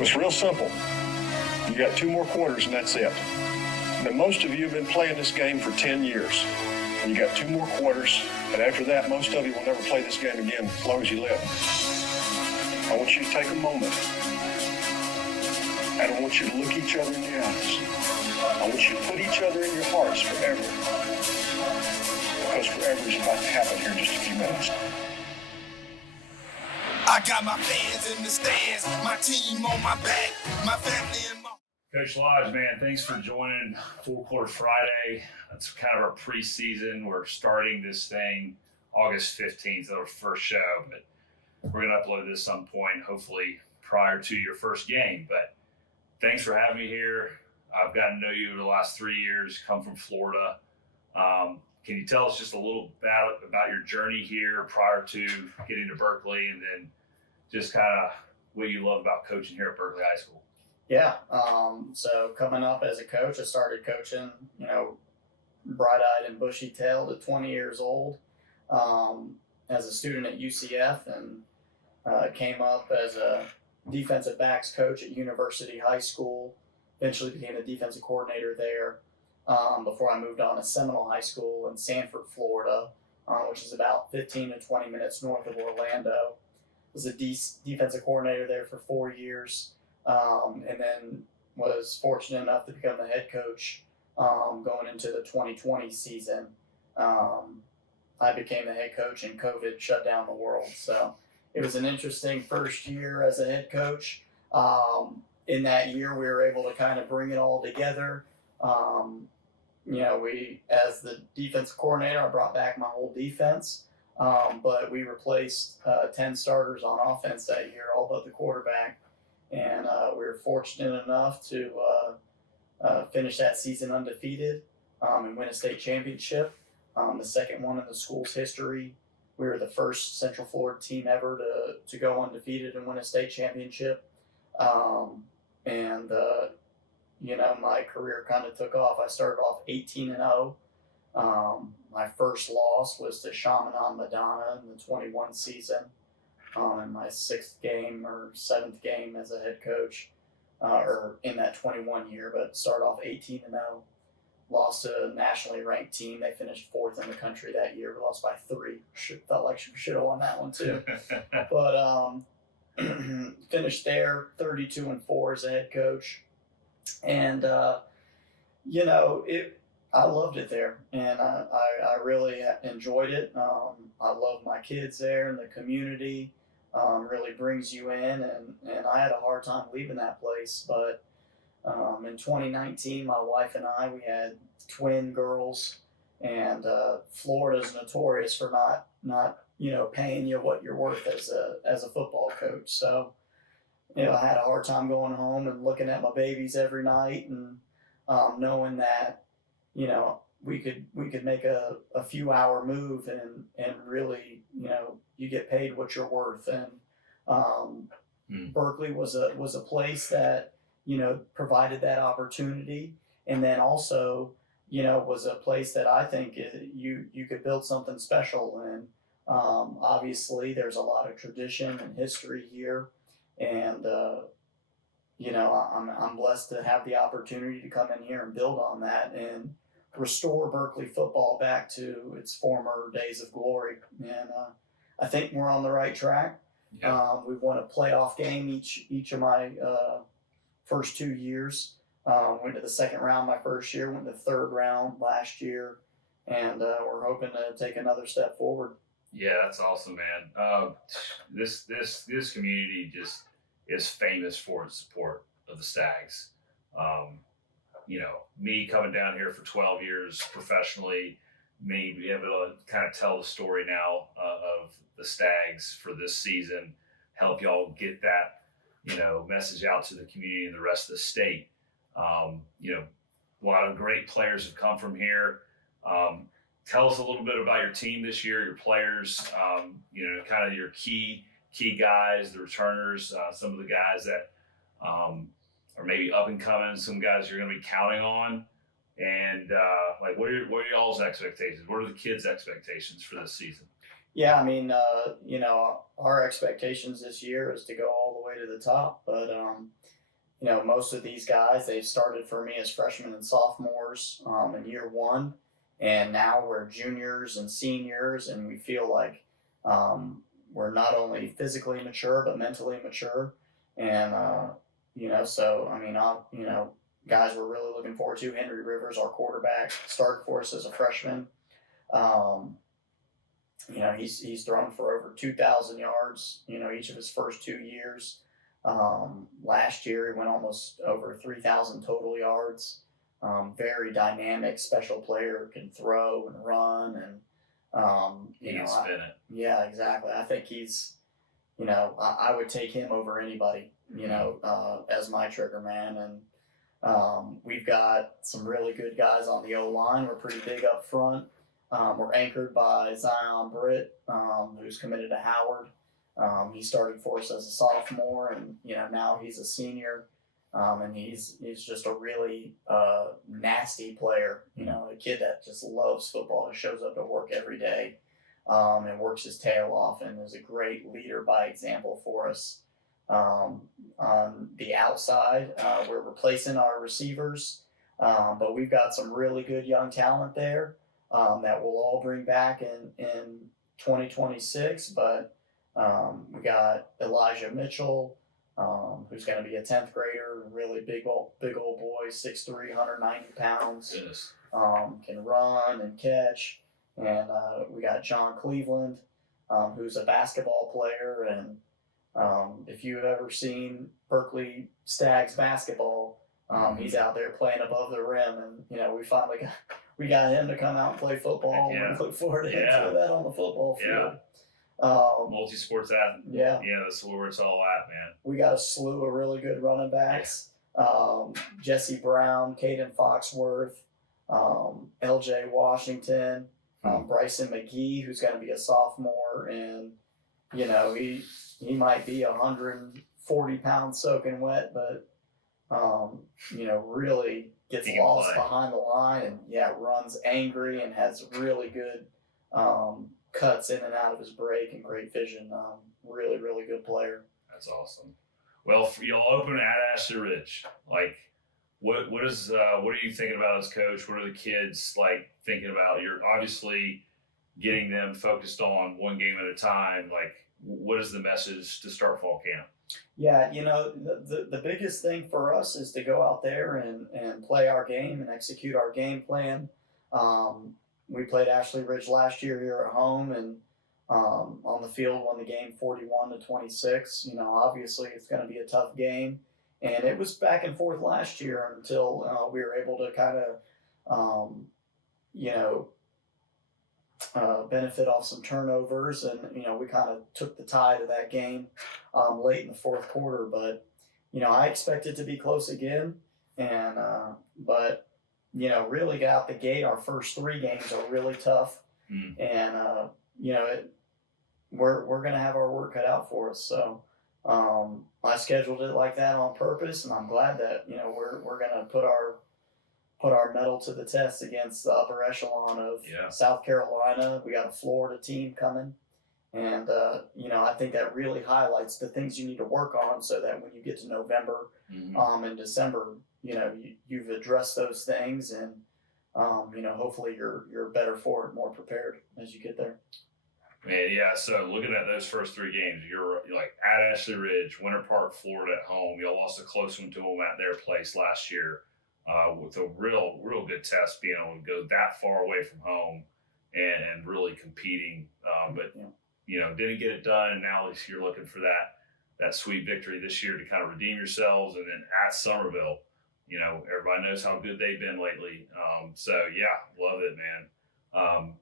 It's real simple. You got 2 more quarters and that's it. Now, most of you have been playing this game for 10 years. And you got 2 more quarters, and after that, most of you will never play this game again as long as you live. I want you to take a moment, and I want you to look each other in the eyes. I want you to put each other in your hearts forever, because forever is about to happen here in just a few minutes. I got my fans in the stands, my team on my back, my family in my... Coach Lodge, man, thanks for joining Full Court Friday. That's kind of our preseason. We're starting this thing August 15th, our first show, but we're going to upload this some point, hopefully prior to your first game. But thanks for having me here. I've gotten to know you the last 3 years, come from Florida. Can you tell us just a little about your journey here prior to getting to Berkeley, and then just kind of what you love about coaching here at Berkeley High School? Yeah. So coming up as a coach, I started coaching, bright-eyed and bushy-tailed at 20 years old as a student at UCF, and came up as a defensive backs coach at University High School. Eventually became a defensive coordinator there before I moved on to Seminole High School in Sanford, Florida, which is about 15 to 20 minutes north of Orlando. Was a defensive coordinator there for 4 years. And then was fortunate enough to become the head coach going into the 2020 season. I became the head coach and COVID shut down the world. So it was an interesting first year as a head coach. In that year, we were able to kind of bring it all together. As the defensive coordinator, I brought back my whole defense. But we replaced 10 starters on offense that year, all but the quarterback. And we were fortunate enough to finish that season undefeated and win a state championship, the second one in the school's history. We were the first Central Florida team ever to go undefeated and win a state championship. My career kind of took off. I started off 18-0. My first loss was to Chaminade Madonna in the 21 season. In my 6th game or 7th game as a head coach, or in that 21 year, but started off 18-0. Lost to a nationally ranked team. They finished 4th in the country that year. We lost by 3. Felt like we should have won that one too. But finished there 32-4 as a head coach, and I loved it there, and I really enjoyed it. I love my kids there, and the community really brings you in, and I had a hard time leaving that place. But in 2019, my wife and I, we had twin girls, and Florida's notorious for not paying you what you're worth as a football coach. So I had a hard time going home and looking at my babies every night, and knowing that we could make a few hour move and really you get paid what you're worth. And Berkeley was a place that provided that opportunity, and then also was a place that I think you could build something special. And obviously there's a lot of tradition and history here, and I'm blessed to have the opportunity to come in here and build on that and restore Berkeley football back to its former days of glory. And I think we're on the right track. Yeah. We've won a playoff game each of my first 2 years. Went to the second round my first year, went to the third round last year, and we're hoping to take another step forward. Yeah, that's awesome, man. This community just is famous for its support of the Stags. Me coming down here for 12 years professionally, me being able to kind of tell the story now of the Stags for this season, help y'all get that, message out to the community and the rest of the state. A lot of great players have come from here. Tell us a little bit about your team this year, your players, kind of your key guys, the returners, some of the guys that or maybe up and coming, some guys you're going to be counting on, and what are y'all's expectations? What are the kids' expectations for this season? Yeah, I mean, our expectations this year is to go all the way to the top, but most of these guys, they started for me as freshmen and sophomores in year one, and now we're juniors and seniors, and we feel like we're not only physically mature but mentally mature, and so I mean, guys we're really looking forward to. Henry Rivers, our quarterback, started for us as a freshman. Um, he's thrown for over 2,000 yards, each of his first 2 years. Last year, he went almost over 3,000 total yards. Very dynamic, special player, can throw and run, and He can spin it. yeah, exactly. I think he's, I would take him over anybody, as my trigger man. And we've got some really good guys on the O line. We're pretty big up front. We're anchored by Zion Britt, who's committed to Howard. He started for us as a sophomore, and now he's a senior, and he's just a really nasty player. A kid that just loves football. He shows up to work every day, and works his tail off, and is a great leader by example for us. On the outside, we're replacing our receivers, but we've got some really good young talent there. That we'll all bring back in 2026. But we got Elijah Mitchell, who's going to be a 10th grader, really big old boy, 6'3", 190 pounds. Goodness. Can run and catch. And we got John Cleveland, who's a basketball player. And if you've ever seen Berkeley Stags basketball, he's out there playing above the rim. And, we finally got him to come out and play football. Yeah. We look forward to him doing that on the football field. Multi-sports athlete. Yeah. Yeah, that's where it's all at, man. We got a slew of really good running backs. Jesse Brown, Caden Foxworth, LJ Washington, Bryson McGee, who's going to be a sophomore. And, he might be 140 pounds soaking wet, but, really gets lost behind the line and, runs angry and has really good cuts in and out of his break and great vision. Really, really good player. That's awesome. Well, y'all open at Ashley Ridge. Like, what are you thinking about as coach? What are the kids thinking about? You're obviously getting them focused on one game at a time. Like, what is the message to start fall camp? Yeah, the biggest thing for us is to go out there and play our game and execute our game plan. We played Ashley Ridge last year here at home, and on the field won the game 41-26. Obviously it's going to be a tough game, and it was back and forth last year until we were able to kind of, benefit off some turnovers, and we kind of took the tide of that game late in the fourth quarter. But I expect it to be close again, and but really got out the gate. Our first 3 games are really tough, and we're gonna have our work cut out for us. So I scheduled it like that on purpose, and I'm glad that we're gonna put our mettle to the test against the upper echelon of South Carolina. We got a Florida team coming, and I think that really highlights the things you need to work on, so that when you get to November and December, you've addressed those things, and hopefully you're better for it, more prepared as you get there. Man, yeah. So looking at those first 3 games, you're like at Ashley Ridge, Winter Park, Florida at home. Y'all lost a close one to them at their place last year. With a real good test, being able to go that far away from home and really competing, but didn't get it done, and now at least you're looking for that sweet victory this year to kind of redeem yourselves. And then at Somerville, everybody knows how good they've been lately. So yeah, love it, man.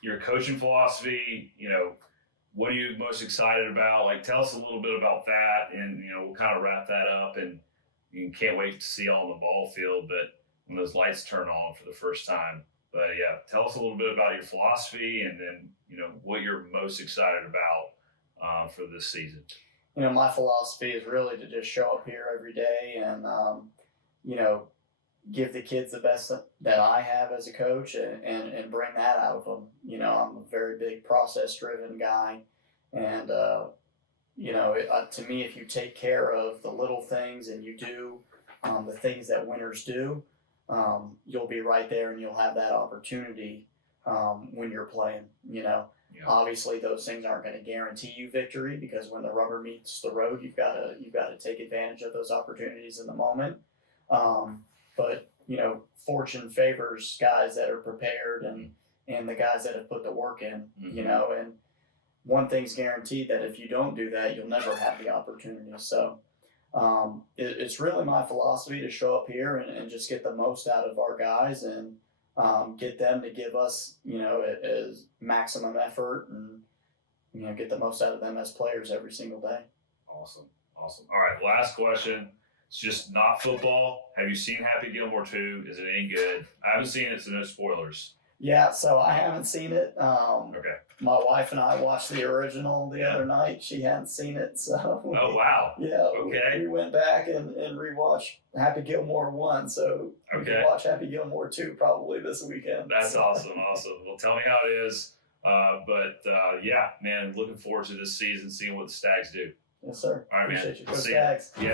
Your coaching philosophy, what are you most excited about? Tell us a little bit about that, and we'll kind of wrap that up. And you can't wait to see you on the ball field, but when those lights turn on for the first time. But yeah, tell us a little bit about your philosophy, and then what you're most excited about for this season. My philosophy is really to just show up here every day and give the kids the best that I have as a coach, and bring that out of them. I'm a very big process driven guy, and to me, if you take care of the little things and you do the things that winners do, you'll be right there and you'll have that opportunity when you're playing. Yeah. Obviously, those things aren't going to guarantee you victory, because when the rubber meets the road, you've got to take advantage of those opportunities in the moment. But fortune favors guys that are prepared, and the guys that have put the work in. And one thing's guaranteed, that if you don't do that, you'll never have the opportunity. So it's really my philosophy to show up here and just get the most out of our guys, and get them to give us, as maximum effort, and get the most out of them as players every single day. Awesome. All right, last question. It's just not football. Have you seen Happy Gilmore 2? Is it any good? I haven't seen it, so no spoilers. Yeah, so I haven't seen it. Okay. My wife and I watched the original the other night. She hadn't seen it, so. Oh, wow. Yeah. Okay. We went back and rewatched Happy Gilmore 1, so we can watch Happy Gilmore 2 probably this weekend. That's awesome. Well, tell me how it is. Yeah, man, looking forward to this season, seeing what the Stags do. Yes, sir. All right, man. Appreciate you. Go See Stags. ya. Yeah.